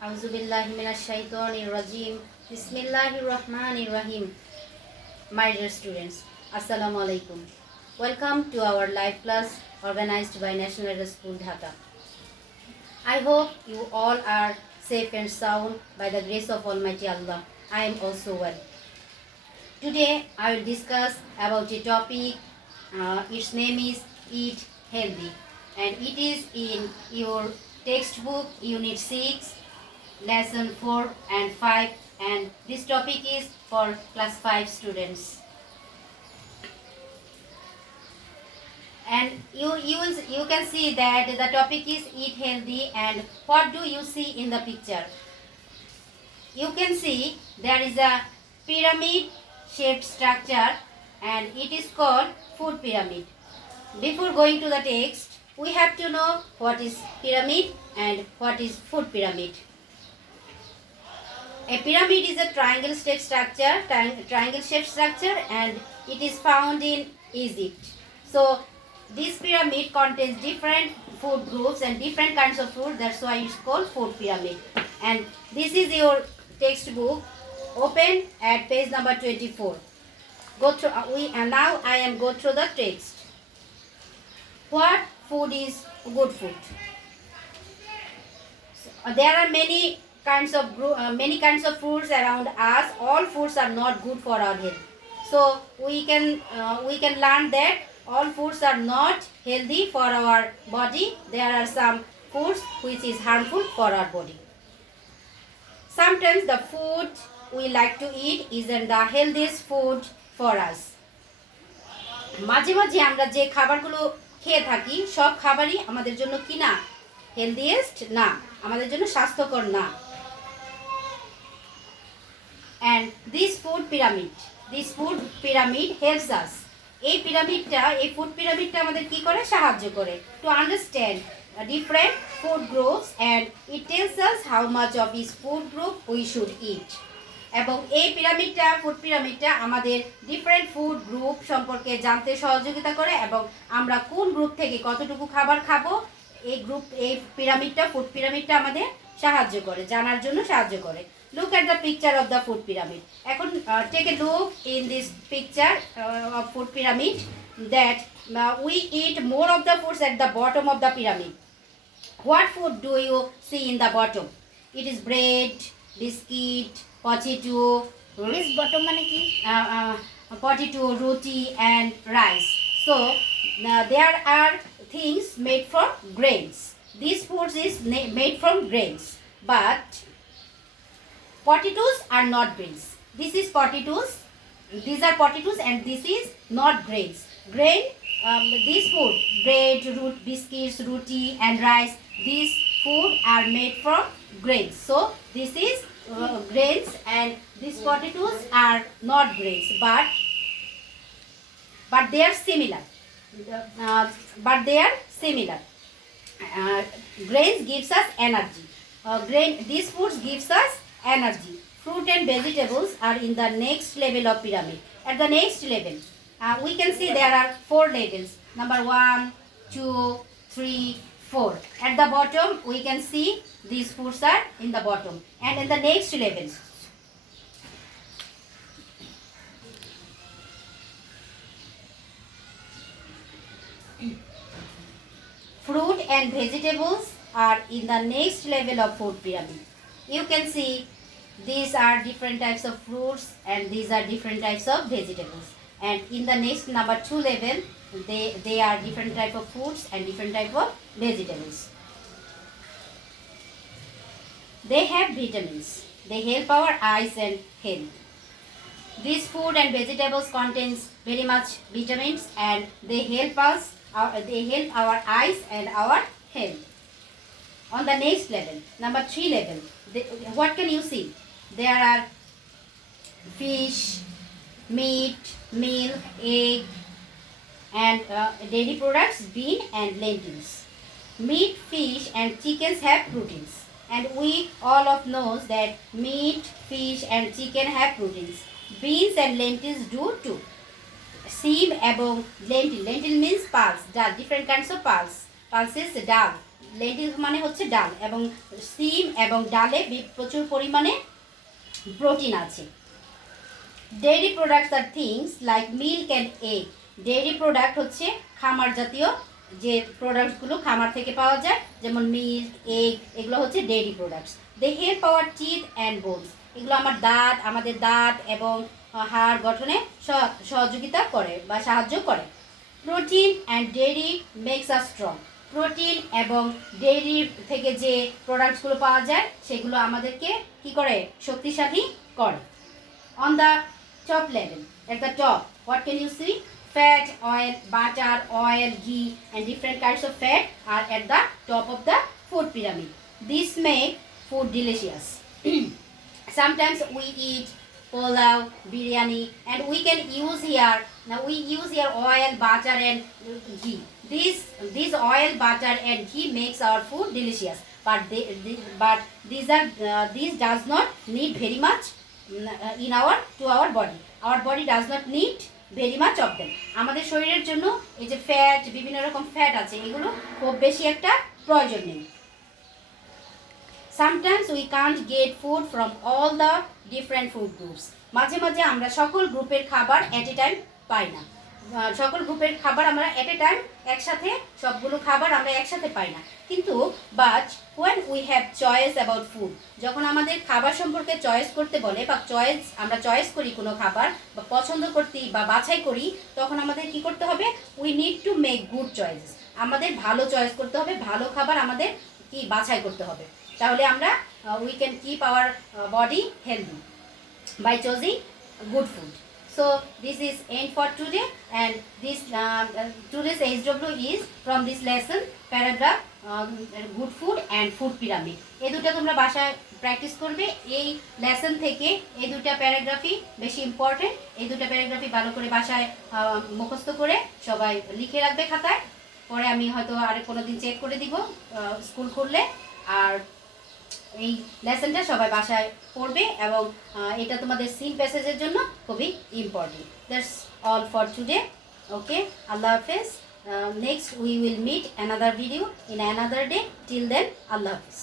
Auzubillahi minash-shaytanir-rajim. Bismillahir-rahmanir-rahim. My dear students, Assalamu alaikum. Welcome to our live class organized by National Aero School, Dhaka. I hope you all are safe and sound by the grace of Almighty Allah. I am also well. Today I will discuss about a topic. Its name is Eat Healthy, and it is in your textbook Unit 6, Lesson 4 and 5, and this topic is for class 5 students. And you can see that the topic is Eat Healthy, and what do you see in the picture? You can see there is a pyramid shaped structure and it is called food pyramid. Before going to the text, we have to know what is pyramid and what is food pyramid. A pyramid is a triangle shaped structure, and it is found in Egypt. So this pyramid contains different food groups and different kinds of food. That's why it's called food pyramid. And this is your textbook. Open at page number 24. Go through. Now I am go through the text. What food is good food? So, there are many kinds of foods around us. All foods are not good for our health. So we can learn that all foods are not healthy for our body. There are some foods which is harmful for our body. Sometimes the food we like to eat isn't the healthiest food for us. মাঝে মাঝে আমরা যে খাবারগুলো খেয়ে থাকি সব খাবারই আমাদের জন্য কি না হেলদিয়েস্ট না, আমাদের জন্য স্বাস্থ্যকর না। And this food pyramid helps us. এই food pyramidটা আমাদের কি করে সাহায্য করে to understand different food groups, and it tells us how much of each food group we should eat. এবং এই ফুড পিরামিডটা আমাদের ডিফারেন্ট ফুড গ্রুপ সম্পর্কে জানতে সহযোগিতা করে এবং আমরা কোন গ্রুপ থেকে কতটুকু খাবার খাবো এই ফুড পিরামিডটা আমাদের সাহায্য করে, জানার জন্য সাহায্য করে। Look at the picture of the food pyramid. এখন take a look in this picture of food pyramid that we eat more of the foods at the bottom of the pyramid. What food do you see in the bottom? It is bread, biscuit, potato. This bottom মানে কি? Potato, roti and rice. So there are things made from grains. These foods is made from grains, but potatoes are not grains. This is potatoes. These are potatoes and this is not grains. This food, bread, biscuits, roti and rice, these food are made from grains. So this is grains, and these potatoes are not grains, but they are similar. Grains gives us energy. These foods gives us energy. Fruit and vegetables are in the next level of pyramid. At the next level, we can see there are 4 levels. Number 1, 2, 3, 4. At the bottom, we can see these foods are in the bottom. And in the next level, fruit and vegetables are in the next level of food pyramid. You can see these are different types of fruits and these are different types of vegetables. And in the next number 2 level, they are different type of foods and different type of vegetables. They have vitamins. They help our eyes and health. This food and vegetables contains very much vitamins and they help our eyes and our health. On the next level, number 3 level, what can you see? There are fish, meat, milk, egg, and dairy products, bean and lentils. Meat, fish and chickens have proteins, and we all of knows that meat, fish and chicken have proteins. Beans and lentils do too. Seam এবং lentil means pulse, ডাল, different kinds of pulses, ডাল, lentil মানে হচ্ছে ডাল, এবং সিম এবং ডালে প্রচুর পরিমাণে প্রোটিন আছে। Dairy products R things like milk and egg. Dairy product হচ্ছে খামার জাতীয় যে প্রোডাক্টসগুলো খামার থেকে পাওয়া যায়, যেমন মিল্ক, এগ, এগুলো হচ্ছে dairy products. They help our teeth and bones. এগুলো আমাদের দাঁত এবং হাড় গঠনে সহযোগিতা করে বা সাহায্য করে। Protein and dairy makes us strong. Protein এবং ডেইরি থেকে যে প্রোডাক্টসগুলো পাওয়া যায় সেগুলো আমাদেরকে কি করে, শক্তিশালী করে। On the top level, at the top, what can you see? Fat, oil, butter, oil, ghee, and different kinds of fat are at the top of the food pyramid. This make food delicious. Sometimes we eat pulao, biryani, and we can use here. Now we use here oil, butter, and ghee. This oil, butter, and ghee makes our food delicious. But these does not need very much in our body. Our body does not need very much of them. আমাদের শরীরের জন্য এই যে fat, বিভিন্ন রকম fat আছে, এগুলো খুব বেশি একটা প্রয়োজন নেই। Sometimes we can't get food from all the different food groups. মাঝে মাঝে আমরা সকল গ্রুপের খাবার এট এ টাইম পাই না। সকল গ্রুপের খাবার আমরা এট এ টাইম একসাথে, সবগুলো খাবার আমরা একসাথে পাই না। কিন্তু but when we have choice about food, যখন আমাদের খাবার সম্পর্কে চয়েস করতে বলে বা আমরা চয়েস করি কোনো খাবার বা পছন্দ করতে বা বাছাই করি, তখন আমাদের কি করতে হবে? we need to make good choices. আমাদের ভালো চয়েস করতে হবে, ভালো খাবার আমাদের কি বাছাই করতে হবে। তাহলে আমরা we can keep our body healthy by choosing good food. So this is end for today, and this today's HW is from this lesson paragraph good food and food pyramid. এই দুটো তোমরা বাসায় প্র্যাকটিস করবে। এই lesson থেকে এই দুটো প্যারাগ্রাফই বেশি ইম্পর্টেন্ট। এই দুটো প্যারাগ্রাফই ভালো করে বাসায় মুখস্থ করে সবাই লিখে রাখবে খাতায়। পরে আমি হয়তো আরে কোনো দিন চেক করে দিব স্কুল খুললে। আর এই লেসনটা সবাই বাসায় পড়বে এবং এটা তোমাদের সিন প্যাসেজের জন্য খুবই important. That's all for today. Okay, আল্লাহ হাফেজ। Next we will meet another video in another day. Till then, আল্লাহ হাফেজ।